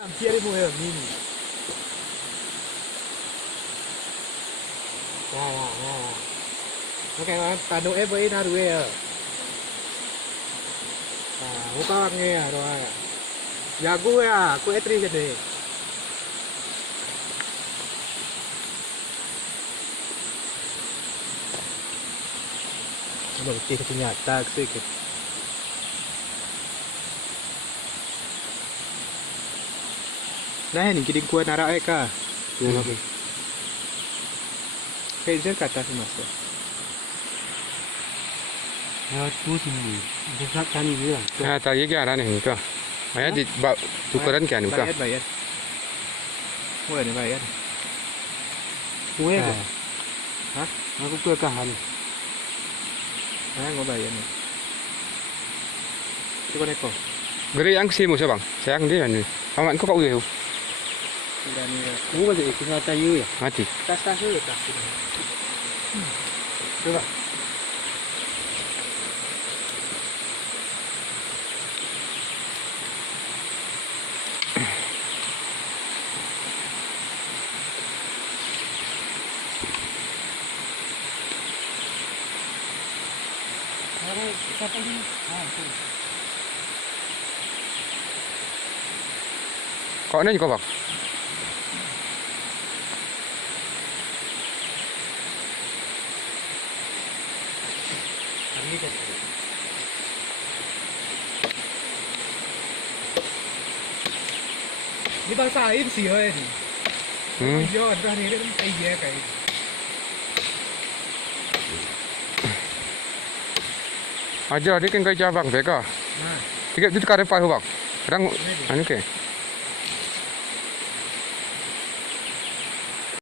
Hampir ni mula mini. Nah. Okey, tanu boleh naruh ya. Muka wangi ya, doa. Jago ya, aku etri jadi. Ini kita punya tak sedikit. Dah ni kita kuat narak eka. Kayak kata sih mas. Ya, tu sini. Besar tani dia. Tak ye kya ni ka. Ayah di tukaran kya ni ka. Bayar. Mulai ni bayar. Kue ke? Hah? Aku kue kahan. Ngau bayar ni. Itu kan ekor. Geri yang si musa bang. Sayang dia ni. Amat kau kau ye. Sudah ni. Kue je kita tayu ya. Mati. Tas dulu tak. Coba. Kau ni kau bang. Ni bahasa air sih oi. Yo, dah ni dia kan iya kayak. Ajar dia kan kau jawab bang, beka. Nah, Tiga tu sekarang apa bang? Sekarang anu ke?